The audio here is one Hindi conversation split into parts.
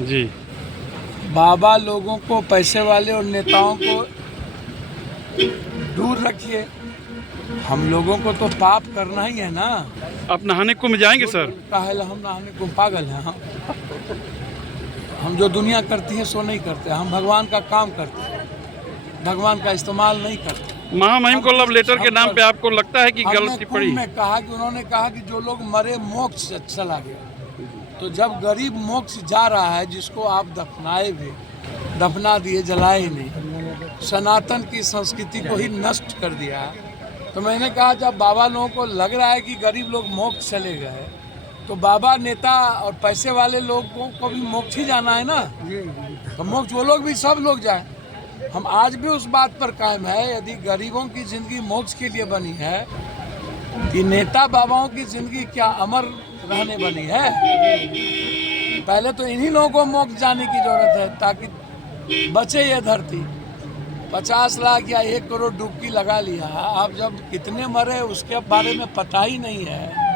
जी। बाबा लोगों को, पैसे वाले और नेताओं को दूर रखिए। हम लोगों को तो पाप करना ही है ना। आप नहाने कुंभ जाएंगे सर? काहे हम नहाने को पागल हैं हम जो दुनिया करती है सो नहीं करते। हम भगवान का काम करते हैं, भगवान का इस्तेमाल नहीं करते। महामहिम को लव लेटर के नाम पे आपको लगता है कि हमने गलती कुंभ पड़ी? में कहा कि उन्होंने कहा कि जो लोग मरे मोक्ष से चला गया। तो जब गरीब मोक्ष जा रहा है, जिसको आप दफनाए भी, दफना दिए, जलाए नहीं, सनातन की संस्कृति को ही नष्ट कर दिया। तो मैंने कहा जब बाबा लोगों को लग रहा है कि गरीब लोग मोक्ष चले गए, तो बाबा, नेता और पैसे वाले लोगों को भी मोक्ष ही जाना है ना। तो मोक्ष वो लोग भी, सब लोग जाए। हम आज भी उस बात पर कायम है, यदि गरीबों की जिंदगी मोक्ष के लिए बनी है, कि नेता बाबाओं की जिंदगी क्या अमर रहने बनी है? पहले तो इन्हीं लोगों को मोक्ष जाने की जरूरत है ताकि बचे ये धरती। 50 लाख या 1 करोड़ डुबकी लगा लिया, आप जब कितने मरे उसके बारे में पता ही नहीं है।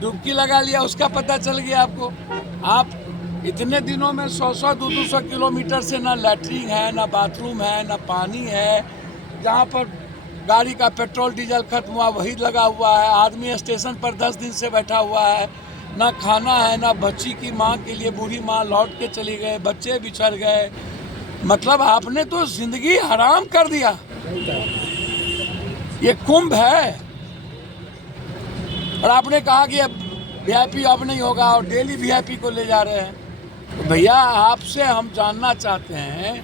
डुबकी लगा लिया, उसका पता चल गया आपको। आप इतने दिनों में 100-100, 200 किलोमीटर से ना लैट्रिन है, ना बाथरूम है, ना पानी है। जहाँ पर गाड़ी का पेट्रोल डीजल खत्म हुआ वही लगा हुआ है। आदमी स्टेशन पर 10 दिन से बैठा हुआ है। ना खाना है, ना बच्ची की माँ के लिए, बूढ़ी माँ लौट के चली गए, बच्चे बिछड़ गए। मतलब आपने तो जिंदगी हराम कर दिया। ये कुंभ है। और आपने कहा कि अब वीआईपी अब नहीं होगा और डेली वीआईपी को ले जा रहे हैं। तो भैया आपसे हम जानना चाहते हैं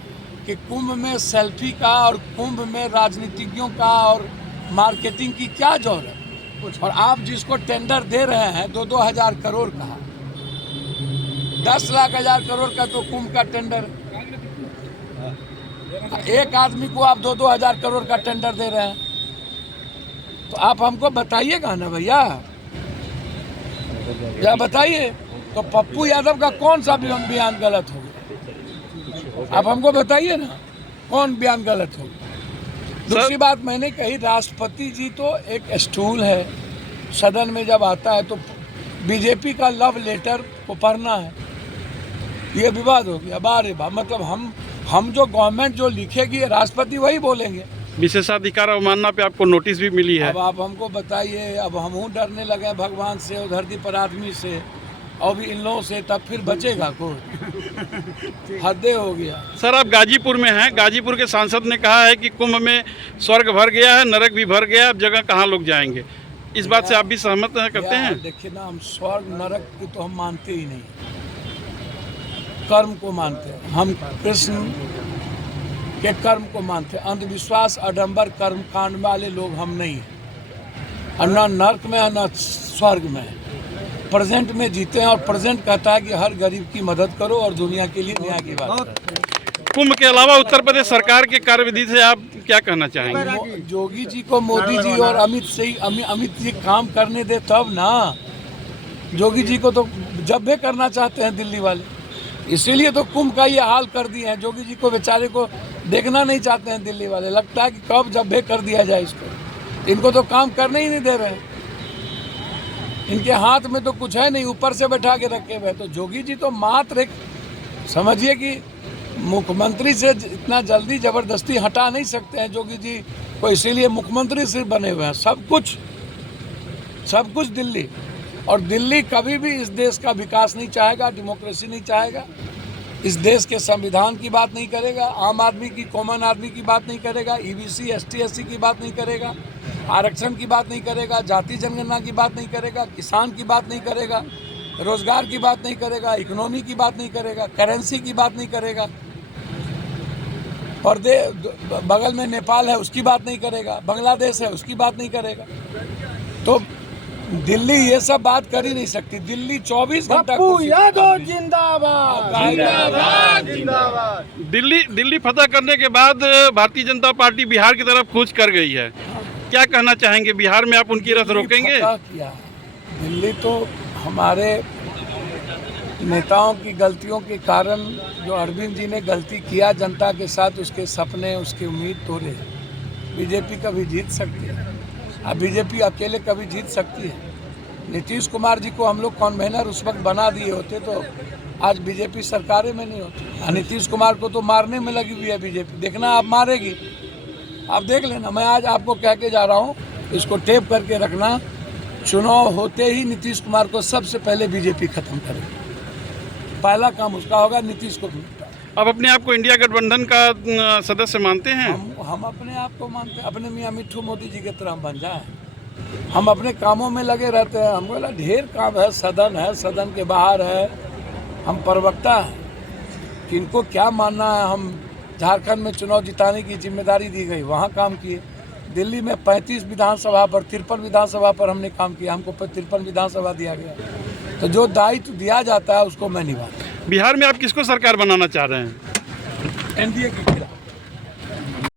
कि कुंभ में सेल्फी का और कुंभ में राजनीतिज्ञों का और मार्केटिंग की क्या जरूरत है? और आप जिसको टेंडर दे रहे हैं 2-2 हजार करोड़ का, 10 लाख हजार करोड़ का तो कुंभ का टेंडर, एक आदमी को आप 2-2 हजार करोड़ का टेंडर दे रहे हैं। तो आप हमको बताइएगा ना भैया, या बताइए तो पप्पू यादव का कौन सा बयान गलत हो गया? आप हमको बताइए ना कौन बयान गलत हो गया। दूसरी बात मैंने कही, राष्ट्रपति जी तो एक स्टूल है, सदन में जब आता है तो बीजेपी का लव लेटर को पढ़ना है, ये विवाद हो गया। बारे बा मतलब हम जो गवर्नमेंट जो लिखेगी राष्ट्रपति वही बोलेंगे। विशेषाधिकार अवमानना पे आपको नोटिस भी मिली है। अब आप हमको बताइए, अब हम डरने लगे भगवान से और धरती पर आदमी से और भी इन लोगों से, तब फिर बचेगा कोई? हद हो गया। सर आप गाजीपुर में हैं, गाजीपुर के सांसद ने कहा है कि कुंभ में स्वर्ग भर गया है, नरक भी भर गया, अब जगह कहाँ लोग जाएंगे? इस बात से आप भी सहमत करते हैं? देखिए ना, हम स्वर्ग नरक की तो हम मानते ही नहीं, कर्म को मानते हैं। हम कृष्ण के कर्म को मानते हैं। अंधविश्वास, आडंबर, कर्म कांड वाले लोग हम नहीं हैं। और न नरक में है न स्वर्ग में है। प्रेजेंट में जीते हैं और प्रेजेंट कहता है कि हर गरीब की मदद करो और दुनिया के लिए न्याय की बात करो। कुंभ के अलावा उत्तर प्रदेश सरकार के कार्यविधि से आप क्या कहना चाहेंगे? योगी जी को मोदी जी और अमित जी काम करने दे तब ना। योगी जी को तो जब भी करना चाहते हैं दिल्ली वाले, इसीलिए तो कुंभ का ये हाल कर दिए हैं। योगी जी को बेचारे को देखना नहीं चाहते हैं दिल्ली वाले। लगता है कि कब जब भी कर दिया जाए इसको। इनको तो काम करने ही नहीं दे रहे हैं। इनके हाथ में तो कुछ है नहीं, ऊपर से बैठा के रखे हुए। तो योगी जी तो मात्र एक समझिए कि मुख्यमंत्री से इतना जल्दी जबरदस्ती हटा नहीं सकते हैं योगी जी को, इसीलिए मुख्यमंत्री सिर्फ बने हुए हैं। सब कुछ दिल्ली। और दिल्ली कभी भी इस देश का विकास नहीं चाहेगा, डेमोक्रेसी नहीं चाहेगा, इस देश के संविधान की बात नहीं करेगा, आम आदमी की, कॉमन आदमी की बात नहीं करेगा, ईबीसी एसटी एससी की बात नहीं करेगा, आरक्षण की बात नहीं करेगा, जाति जनगणना की बात नहीं करेगा, किसान की बात नहीं करेगा, रोजगार की बात नहीं करेगा, इकोनॉमी की बात नहीं करेगा, करेंसी की बात नहीं करेगा, बगल में नेपाल है उसकी बात नहीं करेगा, बांग्लादेश है उसकी बात नहीं करेगा। तो दिल्ली ये सब बात कर ही नहीं सकती। दिल्ली 24 घंटा दिल्ली फतह करने के बाद भारतीय जनता पार्टी बिहार की तरफ कूच कर गई है। क्या कहना चाहेंगे? बिहार में आप उनकी रथ रोकेंगे? दिल्ली तो हमारे नेताओं की गलतियों के कारण, जो अरविंद जी ने गलती किया जनता के साथ, उसके सपने, उसकी उम्मीद तोड़े। बीजेपी कभी जीत सकती है, अब बीजेपी अकेले कभी जीत सकती है? नीतीश कुमार जी को हम लोग कन्वेनर उस वक्त बना दिए होते तो आज बीजेपी सरकारें में नहीं होती। नीतीश कुमार को तो मारने में लगी हुई है बीजेपी, देखना आप मारेगी, आप देख लेना। मैं आज आपको कह के जा रहा हूँ, इसको टेप करके रखना, चुनाव होते ही नीतीश कुमार को सबसे पहले बीजेपी खत्म करेगी। पहला काम उसका होगा, नीतीश को निपटा। आप अपने आप को इंडिया गठबंधन का सदस्य मानते हैं? हम अपने आप को मानते हैं, अपने मियाँ मिट्ठू मोदी जी की तरह हम बन जाए। हम अपने कामों में लगे रहते हैं, हमको लगा ढेर काम है, सदन के बाहर है, हम प्रवक्ता हैं कि इनको क्या मानना है। हम झारखंड में चुनाव जिताने की जिम्मेदारी दी गई, वहाँ काम किए। दिल्ली में 35 विधानसभा पर, 53 विधानसभा पर हमने काम किया, हमको 53 विधानसभा दिया गया। तो जो दायित्व दिया जाता है उसको मैं निभाता हूँ। बिहार में आप किसको सरकार बनाना चाह रहे हैं? एनडीए की